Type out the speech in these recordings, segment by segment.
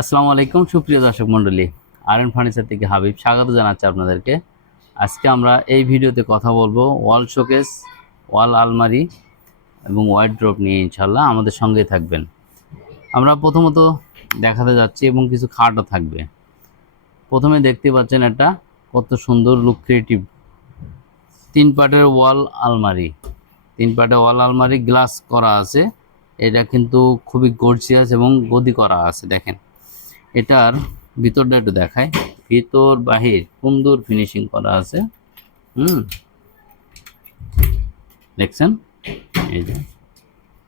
আসসালামু আলাইকুম, সুপ্রিয় দর্শক মণ্ডলী। আর এন ফার্নিচার থেকে হাবিব স্বাগত জানাচ্ছি আপনাদেরকে। আজকে আমরা এই ভিডিওতে কথা বলব ওয়াল শোকেস, ওয়াল আলমারি এবং ওয়াইড্রপ নিয়ে ইনশাল্লাহ আমাদের সঙ্গেই থাকবেন। আমরা প্রথমত দেখাতে যাচ্ছি এবং কিছু খাটও থাকবে। প্রথমে দেখতে পাচ্ছেন একটা কত সুন্দর লুক ক্রিয়েটিভ তিন পাটের ওয়াল আলমারি। তিন পাটের ওয়াল আলমারি গ্লাস করা আছে। এটা কিন্তু খুবই গর্জিয়াস এবং গদি করা আছে, দেখেন। এটার ভিতরটা একটু দেখায় ভিতর, বাহির সুন্দর ফিনিশিং করা আছে? হুম। দেখছেন? এই যে,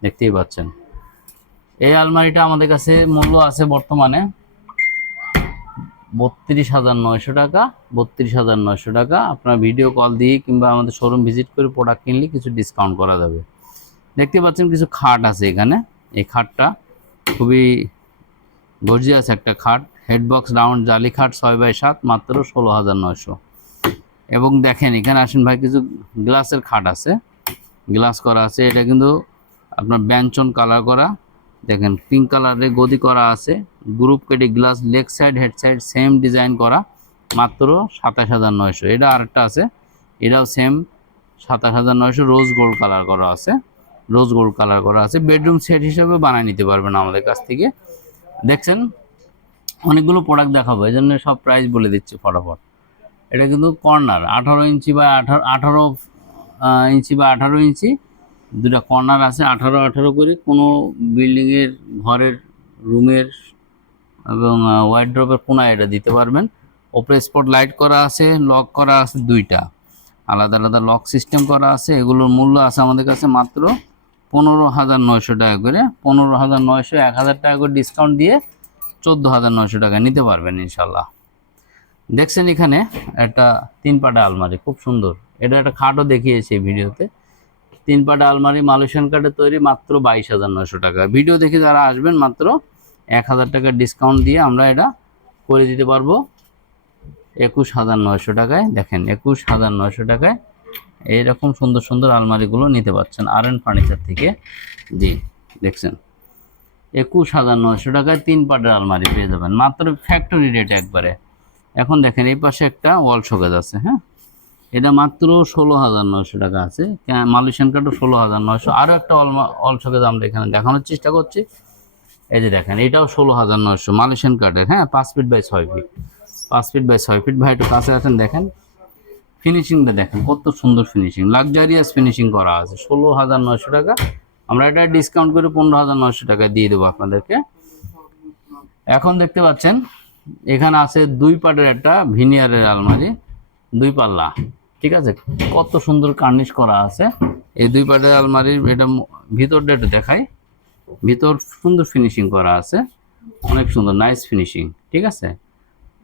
দেখতেই পাচ্ছেন। এই আলমারিটা আমাদের কাছে মূল্য আছে বর্তমানে বত্রিশ হাজার নয়শো টাকা, বত্রিশ হাজার নয়শো টাকা। আপনার ভিডিও কল দিয়ে কিংবা আমাদের শোরুম ভিজিট করে প্রোডাক্ট কিনলে কিছু ডিসকাউন্ট করা যাবে। দেখতে পাচ্ছেন কিছু খাট আছে এখানে। এই খাটটা খুবই গর্জিয়াস একটা খাট হেডবক্স রাউন্ড জালি খাট ছয় বাই সাত, মাত্র ষোলো হাজার নয়শো। এবং দেখেন, এখানে আসেন ভাই, কিছু গ্লাসের খাট আছে। গ্লাস করা আছে, এটা কিন্তু আপনার ব্যঞ্চন কালার করা। দেখেন পিঙ্ক কালারের গদি করা আছে। গ্রুপ কেটে glass leg side head side same design করা, মাত্র সাতাশ হাজার নয়শো। এটা আরেকটা আছে, এটাও সেম সাতাশ হাজার নয়শো রোজ গোল্ড কালার করা আছে। রোজ গোল্ড কালার করা আছে। বেডরুম সেট হিসেবে বানিয়ে নিতে পারবেন আমাদের কাছ থেকে। দেখছেন? অনেকগুলো প্রোডাক্ট দেখাবো, এই জন্য সব প্রাইস বলে দিচ্ছি ফটাফট। এটা কিন্তু কর্নার আঠারো ইঞ্চি বা আঠারো আঠারো ইঞ্চি বা আঠারো ইঞ্চি, দুটা কর্নার আছে, আঠারো আঠারো করে কোনো বিল্ডিংয়ের ঘরের রুমের এবং ওয়াইড্রপের কোনায় এটা দিতে পারবেন। ওপরে স্পট লাইট করা আছে লক করা আছে দুইটা। আলাদা আলাদা লক সিস্টেম করা আছে, এগুলোর মূল্য আছে আমাদের কাছে মাত্র পনেরো হাজার নয়শো টাকা করে, পনেরো হাজার নয়শো, এক হাজার টাকা করে ডিসকাউন্ট দিয়ে চোদ্দ হাজার নয়শো টাকা নিতে পারবেন ইনশাল্লাহ দেখছেন এখানে একটা তিন পাটা আলমারি, খুব সুন্দর। এটা একটা খাটও দেখিয়েছে ভিডিওতে। তিন পাটা আলমারি মালয়েশিয়ান কার্ডের তৈরি, মাত্র বাইশ হাজার নয়শো টাকা। ভিডিও দেখে যারা আসবেন, মাত্র এক হাজার টাকার ডিসকাউন্ট দিয়ে আমরা এটা করে দিতে পারব। একুশ হাজার নয়শো টাকায়, দেখেন, একুশ হাজার নয়শো টাকায় এইরকম সুন্দর সুন্দর আলমারিগুলো নিতে পারছেন আর এন ফার্নিচার থেকে। জি, দেখছেন। একুশ হাজার নয়শো টাকায় তিন পাটের আলমারি পেয়ে যাবেন। মাত্র ফ্যাক্টরি রেট একবারে। এখন দেখেন এই পাশে একটা ওয়াল শোকেজ আছে হ্যাঁ? এটা মাত্র ষোলো হাজার নয়শো টাকা আছে। মালয়েশিয়ান কার্ডও ষোলো হাজার নয়শো। আরও একটা অল অল শোকেজ আমরা এখানে দেখানোর চেষ্টা করছি। এই যে দেখেন, এটাও ষোলো হাজার নয়শো মালয়েশিয়ান কার্ডের হ্যাঁ? পাঁচ ফিট বাই ছয় ফিট পাঁচ ফিট বাই ছয় ফিট ভাই, একটু কাছে আছেন দেখেন। ফিনিশিংটা দেখেন, কত সুন্দর ফিনিশিং লাক্সারিয়াস ফিনিশিং করা আছে ষোলো হাজার নয়শো টাকা। আমরা এটা ডিসকাউন্ট করে পনেরো হাজার নয়শো টাকা দিয়ে দেবো আপনাদেরকে। এখন দেখতে পাচ্ছেন, এখানে আছে দুই পাটের একটা ভিনিয়ারের আলমারি, দুই পাল্লা, ঠিক আছে? কত সুন্দর কার্নিশ করা আছে। এই দুই পাটের আলমারির, এটা ভিতরটা একটু দেখাই। ভিতর সুন্দর ফিনিশিং করা আছে। অনেক সুন্দর নাইস ফিনিশিং ঠিক আছে?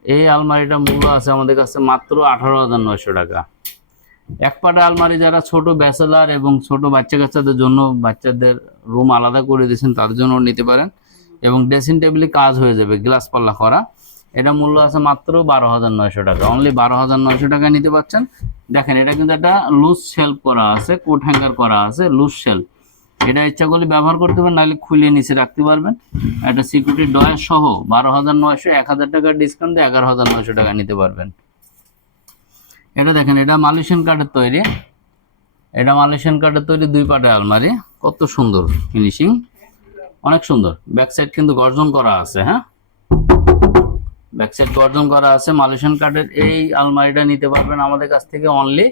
এই আলমারিটা মূল্য আছে আমাদের কাছে মাত্র আঠারো হাজার নয়শো টাকা। এক পাটা আলমারি যারা ছোট ব্যাচেলার এবং ছোট বাচ্চা কাচ্চাদের জন্য বাচ্চাদের রুম আলাদা করে দিয়েছেন, তার জন্য নিতে পারেন। এবং ড্রেসিং টেবিলে কাজ হয়ে যাবে গ্লাস পাল্লা করা। এটা মূল্য আছে মাত্র বারো হাজার নয়শো টাকা। অনলি বারো হাজার নয়শো টাকা নিতে পারছেন। দেখেন, এটা কিন্তু একটা লুজ শেল্ফ করা আছে কোট হ্যাঙ্গার করা আছে লুজ শেল্ফ এটা ইচ্ছা করলে ব্যবহার করতে পারেন নাহলে খুলে নিচে রাখতে পারবেন। একটা সিকিউরিটি ডয়ার সহ বারো হাজার নয়শো, এক হাজার টাকার ডিসকাউন্ট দিয়ে এগারো হাজার নয়শো টাকা নিতে পারবেন। এটা দেখেন, এটা মালয়েশিয়ান কাঠের তৈরি। এটা মালয়েশিয়ান কাঠের তৈরি দুই পাটের আলমারি। কত সুন্দর ফিনিশিং অনেক সুন্দর। ব্যাক সাইড কিন্তু গর্জন করা আছে হ্যাঁ? ব্যাক সাইড গর্জন করা আছে। মালয়েশিয়ান কাঠের এই আলমারিটা নিতে পারবেন আমাদের কাছ থেকে অনলি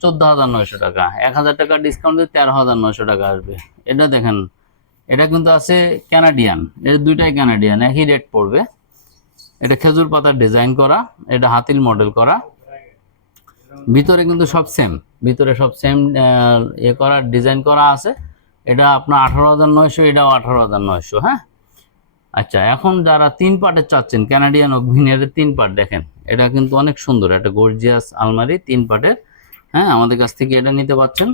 চোদ্দ হাজার নয়শো টাকা। এক হাজার টাকা ডিসকাউন্ট দিয়ে তেরো হাজার নয়শো টাকা আসবে। এটা দেখেন, এটা কিন্তু আছে ক্যানাডিয়ান এর দুইটাই ক্যানাডিয়ান একই রেট পড়বে। এটা খেজুর পাতার ডিজাইন করা, এটা হাতিল মডেল করা। ভিতরে কিন্তু সব সেম ভিতরে সব সেম এ করা ডিজাইন করা আছে। এটা আপনার আঠারো হাজার নয়শো, এটাও আঠারো হাজার নয়শো হ্যাঁ? আচ্ছা এখন যারা তিন পার্টের চাচ্ছেন ক্যানাডিয়ান অভিনিয়ারের তিন পার্ট দেখেন, এটা কিন্তু অনেক সুন্দর, একটা গর্জিয়াস আলমারি, তিন পার্টের হ্যাঁ আমাদের কাছ থেকে এটা নিতে পারছেন।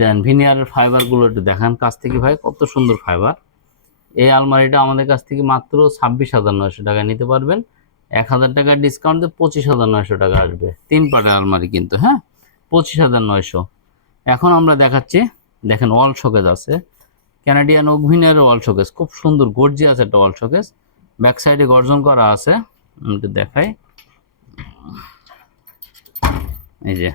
দেখেন ভিনিয়ারের ফাইবারগুলো একটু দেখান কাছ থেকে ভাই, কত সুন্দর ফাইবার। এই আলমারিটা আমাদের কাছ থেকে মাত্র ছাব্বিশ হাজার নয়শো টাকা নিতে পারবেন। এক হাজার টাকার ডিসকাউন্ট দিয়ে পঁচিশ হাজার নয়শো টাকা আসবে। তিন পাটের আলমারি কিন্তু হ্যাঁ? পঁচিশ হাজার নয়শো। এখন আমরা দেখাচ্ছি, দেখেন ওয়াল শোকেজ আছে। ক্যানাডিয়ান ওভহিনের ওয়াল শোকেস খুব সুন্দর গর্জি আছে একটা ওয়াল শোকেস ব্যাক সাইডে গর্জন করা আছে। একটু দেখাই। এই যে।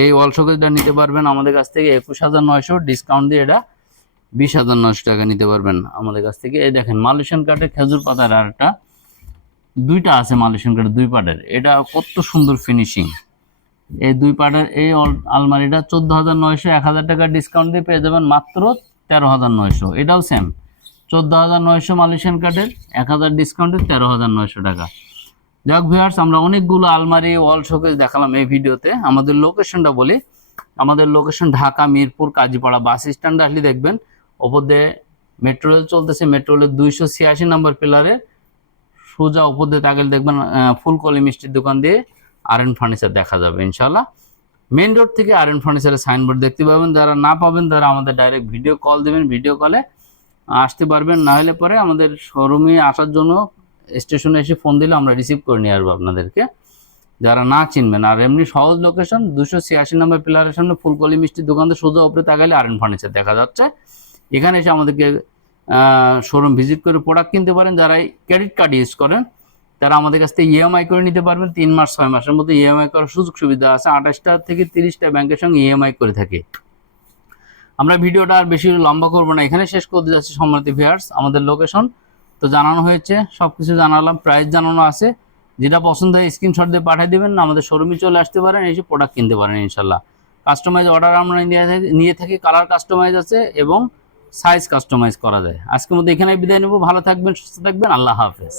এই ওয়াল শোকেসটা নিতে পারবেন আমাদের কাছ থেকে একুশ হাজার নয়শো ডিসকাউন্ট দিয়ে এটা বিশ হাজার নয়শো টাকা নিতে পারবেন আমাদের কাছ থেকে। এই দেখেন মালয়েশিয়ান কাঠের খেজুর পাতার আর একটা দুইটা আছে মালয়েশিয়ান কাঠের দুই পাটের। এটা কত সুন্দর ফিনিশিং এই দুই পাটের এই আলমারিটা চোদ্দ হাজার নয়শো, এক হাজার টাকা ডিসকাউন্ট দিয়ে পেয়ে যাবেন মাত্র তেরো হাজার নয়শো। এটাও সেম চোদ্দ হাজার নয়শো মালয়েশিয়ান কাঠের এক হাজার ডিসকাউন্টে তেরো হাজার নয়শো টাকা। যাক ভিউয়ার্স, আমরা অনেকগুলো আলমারি, ওয়াল শোকেস দেখালাম এই ভিডিওতে। আমাদের লোকেশনটা বলি। আমাদের location Dhaka, Mirpur, Kazipara bus stand আসলে দেখবেন। ওপর দিয়ে মেট্রো রেল চলতেছে, মেট্রো রেলের দুইশো ছিয়াশি নম্বর পিলারে। সোজা ওপর দিয়ে তাকে দেখবেন ফুলকলি মিষ্টির দোকান দিয়ে আর এন ফার্নিচার দেখা যাবে ইনশাল্লাহ মেন রোড থেকে আর এন ফার্নিচারের সাইনবোর্ড দেখতে পাবেন। যারা না পাবেন, তারা আমাদের ডাইরেক্ট ভিডিও কল দেবেন। ভিডিও কলে আসতে পারবেন না হলে পরে আমাদের শোরুমে আসার জন্য স্টেশনে এসে ফোন দিলে, আমরা রিসিভ করে নিয়ে আসব আপনাদেরকে। যারা না চিনবেন, আর এমনি সহজ লোকেশন দুশো ছিয়াশি নম্বর পিলারের সামনে ফুলকলি মিষ্টির দোকান থেকে সোজা উপরে তাকালে আর এন ফার্নিচার দেখা যাচ্ছে। এখানে এসে আমাদেরকে শোরুম ভিজিট করে প্রোডাক্ট কিনতে পারেন। যারা ক্রেডিট কার্ড ইউজ করেন, তারা আমাদের কাছ থেকে ইএমআই করে নিতে পারবেন। তিন মাস, ছয় মাসের মধ্যে ইএমআই করার সুযোগ সুবিধা আছে। আঠাশটা থেকে তিরিশটা ব্যাংকের সঙ্গে ইএমআই করে থাকে। আমরা ভিডিওটা আর বেশি লম্বা করব না। এখানে শেষ করতে যাচ্ছি সম্মানিত ভিউয়ার্স আমাদের লোকেশন তো জানানো হয়েছে সব কিছু জানালাম প্রাইস জানানো আছে। যেটা পছন্দ হয় স্ক্রিনশট দিয়ে পাঠিয়ে দেবেন আমাদের শোরুমে চলে আসতে পারেন, এসে প্রোডাক্ট কিনতে পারেন, ইনশাল্লাহ। কাস্টমাইজ অর্ডার আমরা নিয়ে থাকি নিয়ে থাকি কালার কাস্টমাইজ আছে এবং সাইজ কাস্টমাইজ করা যায়। আজকের মধ্যে এখানে বিদায় নেব, ভালো থাকবেন, সুস্থ থাকবেন, আল্লাহ হাফেজ।